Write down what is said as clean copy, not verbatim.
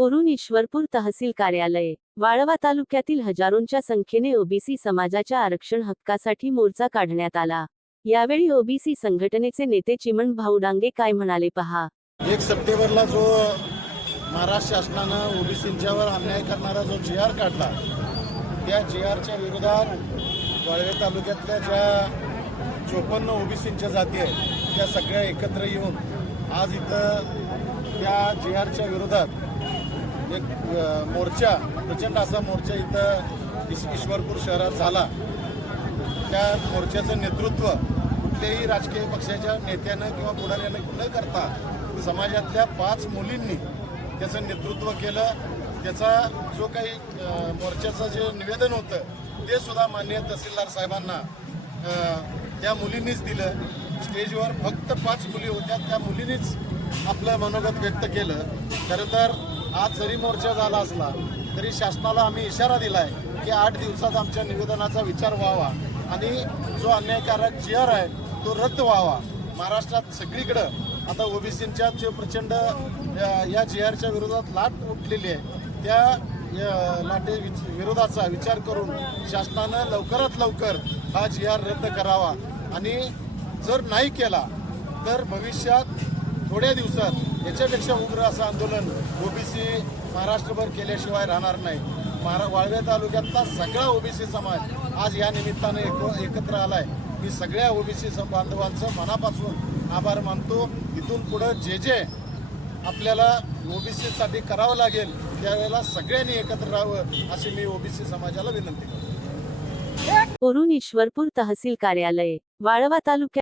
ओरुन ईश्वरपूर तहसील कार्यालय वाळवा तालुक्यातील हजारोंच्या संख्येने ओबीसी समाजाच्या आरक्षण हक्कासाठी मोर्चा काढण्यात आला। यावेळी ओबीसी संघटनेचे नेते चिमण भाऊ डांगे काय म्हणाले पहा। 1 सप्टेंबरला जो महाराष्ट्र शासनानं ओबीसींच्यावर अन्याय करणारा जो जी.आर. काढला, त्या जी.आरच्या विरोधात वाळवे तालुक्यातल्या ज्या 54 ओबीसींच्या जाती आहेत त्या सगळ्या एकत्र येऊन आज इथं त्या जी.आरच्या विरोधात एक मोर्चा, प्रचंड असा मोर्चा इथं ईश्वरपूर शहरात झाला। त्या मोर्चाचं नेतृत्व कुठल्याही राजकीय पक्षाच्या नेत्यानं किंवा पुढाऱ्यानं न करता समाजातल्या 5 मुलींनी त्याचं नेतृत्व केलं। त्याचा जो काही मोर्चाचं जे निवेदन होतं ते सुद्धा माननीय तहसीलदार साहेबांना त्या मुलींनीच दिलं। स्टेजवर फक्त 5 मुली होत्या, त्या मुलींनीच आपलं मनोगत व्यक्त केलं। खरं तर आज जरी मोर्चा झाला असला तरी शासनाला आम्ही इशारा दिला आहे की 8 दिवसात आमच्या निवेदनाचा विचार व्हावा आणि जो अन्यायकारक जी.आर. आहे तो रद्द व्हावा। महाराष्ट्रात सगळीकडं आता ओबीसींच्या जो प्रचंड या जी.आरच्या विरोधात लाट उठलेली आहे, त्या लाटे विरोधाचा विचार करून शासनानं लवकरात लवकर हा जी.आर. रद्द करावा आणि जर नाही केला तर भविष्यात थोड्या दिवसात याच्यापेक्षा उग्र असं आंदोलन ओबीसी महाराष्ट्रभर केल्याशिवाय राहणार नाही। वाळवे तालुक्यातला सगळा ओबीसी समाज आज या निमित्तानं एकत्र आलाय। मी सगळ्या ओबीसी बांधवांचं मनापासून आभार मानतो। इथून पुढं जे आपल्याला ओबीसीसाठी करावं लागेल त्यावेळेला सगळ्यांनी एकत्र राहावं अशी मी ओबीसी समाजाला विनंती करतो। ओरुन ईश्वरपूर तहसील कार्यालय वाळवा तालुक्यात